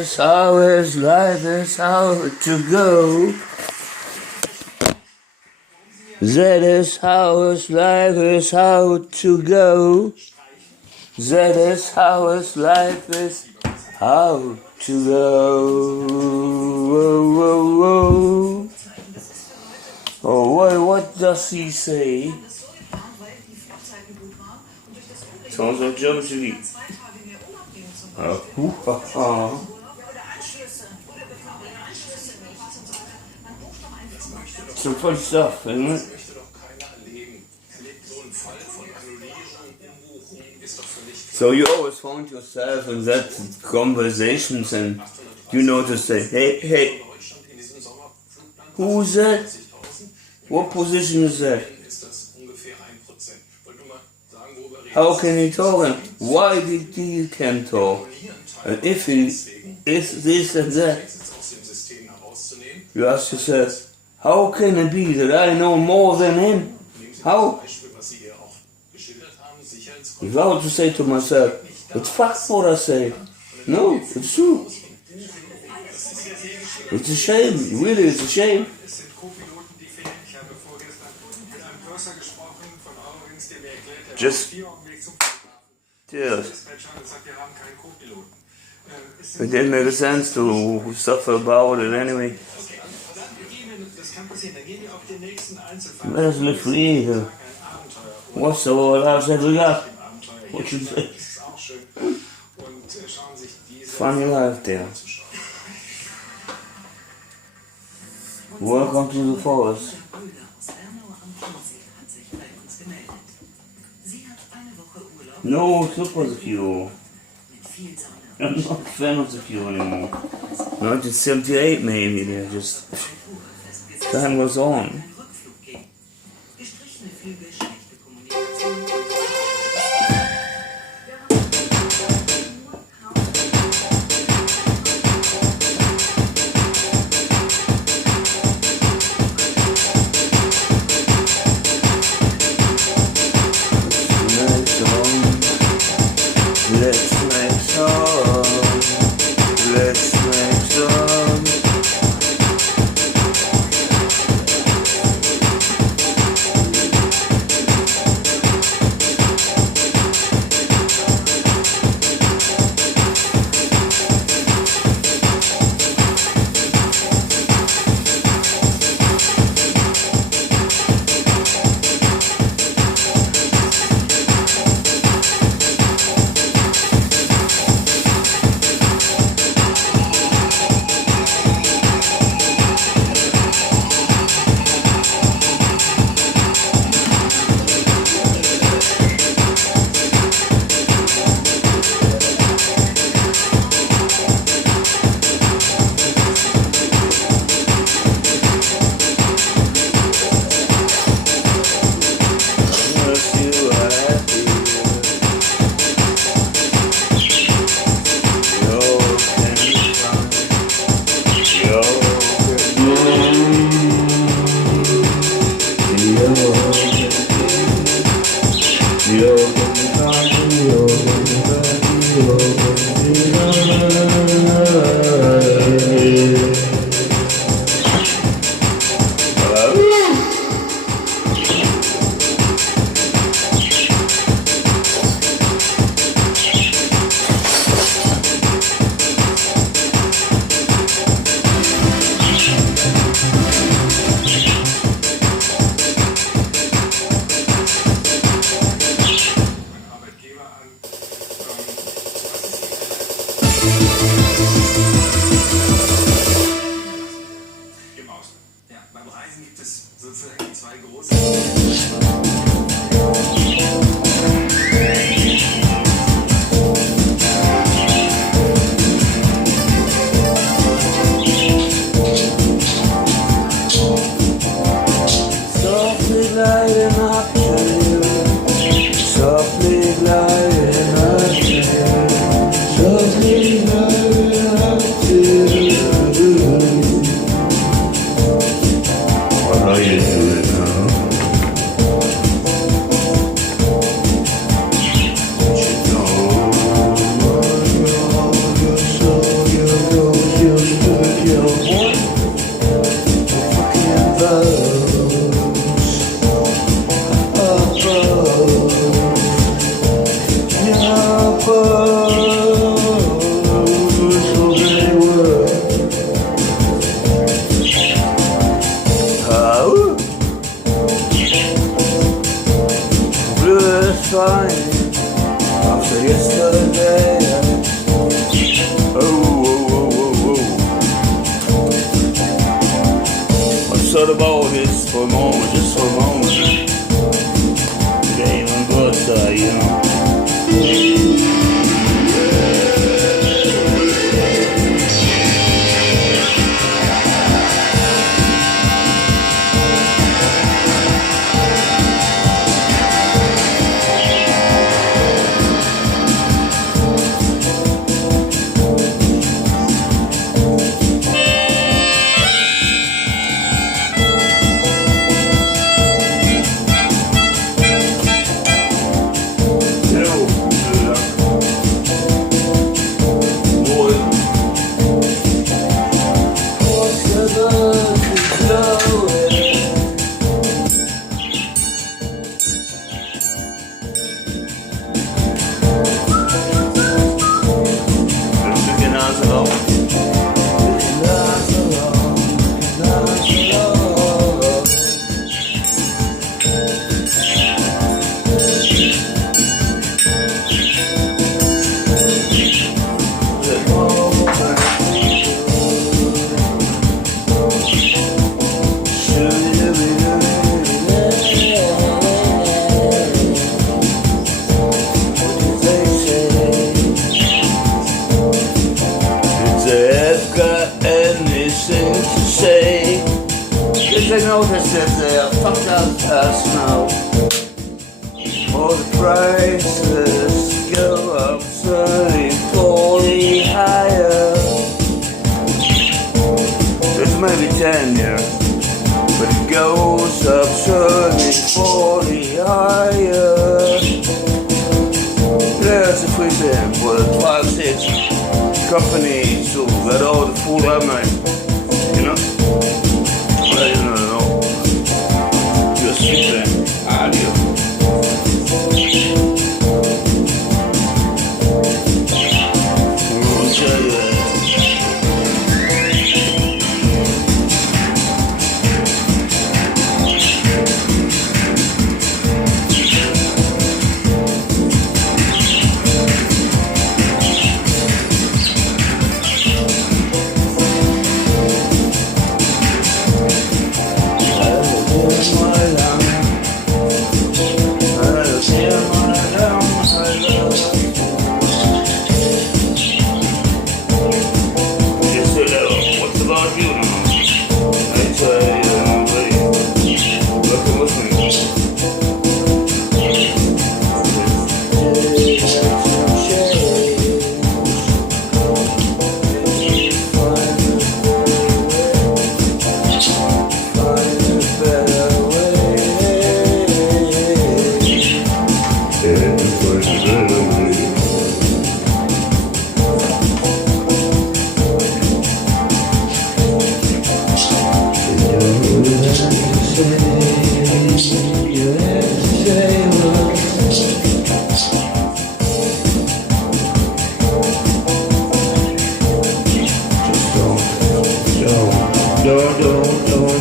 is how his life is how to go. That is how his life is how to go. That is how his life is how to go. Whoa, whoa, whoa. Oh, what does he say? Sounds like German TV. Some fun stuff, isn't it? So you always found yourself in that conversations and you know to say, hey, who's that? What position is that? How can he talk and why did he can talk? And if he is this and that, you ask yourself, how can it be that I know more than him? How? If I were to say to myself, it's fact what I say. No, it's true. It's a shame, really it's a shame. Just, yes. It didn't make sense to suffer about it anyway. Let us live free. What's the whole life that we got? What you say? Funny life there. Welcome to the forest. No, it's not was a few. I'm not a fan of the few anymore. 1978 maybe, they're just... Time was on. Let's make some. Let's make some. How you do it now? about this for a moment, just for a moment. It ain't even good side, you know. I noticed that they are fucked up us now. All the prices go up 30, 40 higher. It's maybe 10 years, but it goes up 30, 40 higher. There's a free thing for the 12-6 companies who got all the full money, you know? No. Just audio.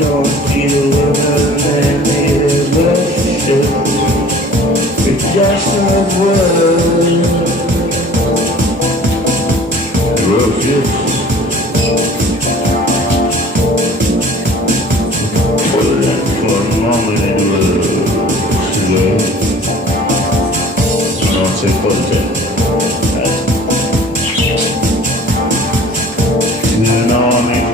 Don't feel any illusion. It's just a word. Roses. For a moment it was slow. Not so positive. You know what I mean?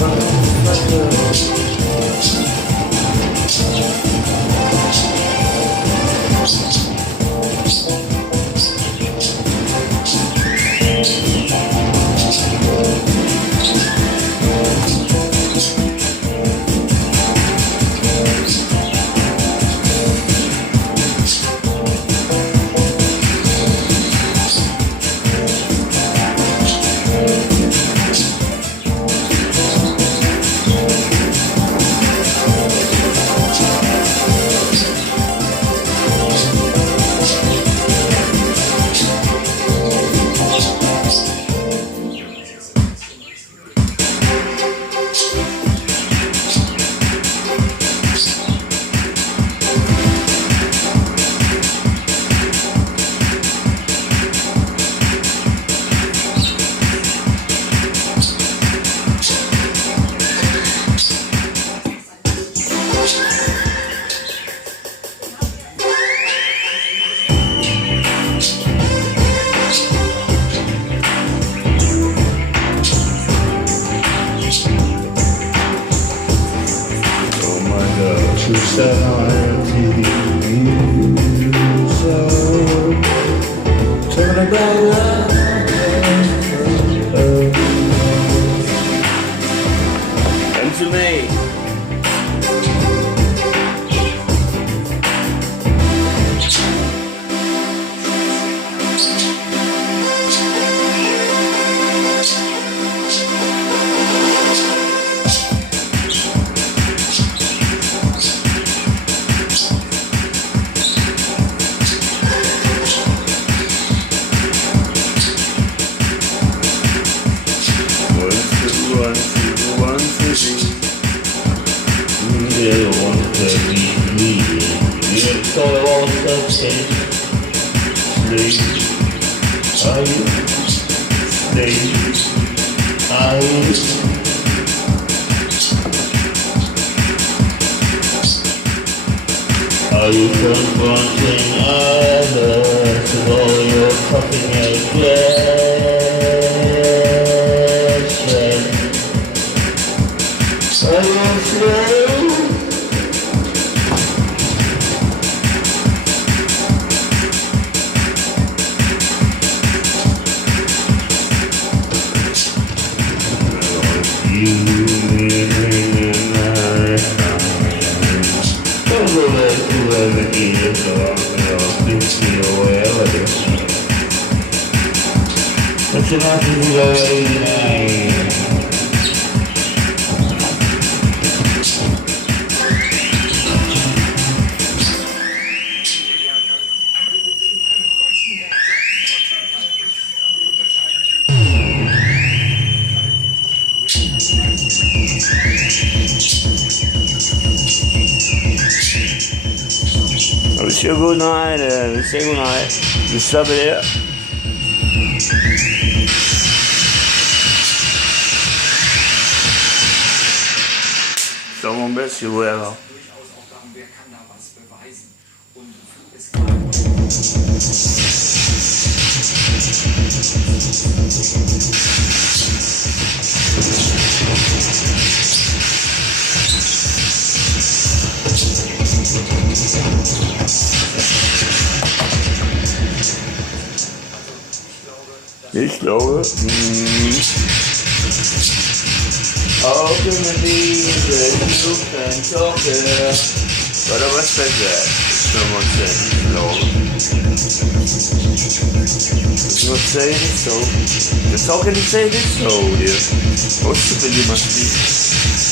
Come to me. Are you confronting others with all your fucking aggression? Are you afraid? What's your name? I wish you a good night, we say good night. We stop it here. Someone bless you, whoever. Ich glaube, how can it be that you can talk here? But I respect that. Someone said, no. It's not saying it so. Just how can you say this so, dear? How stupid you must be.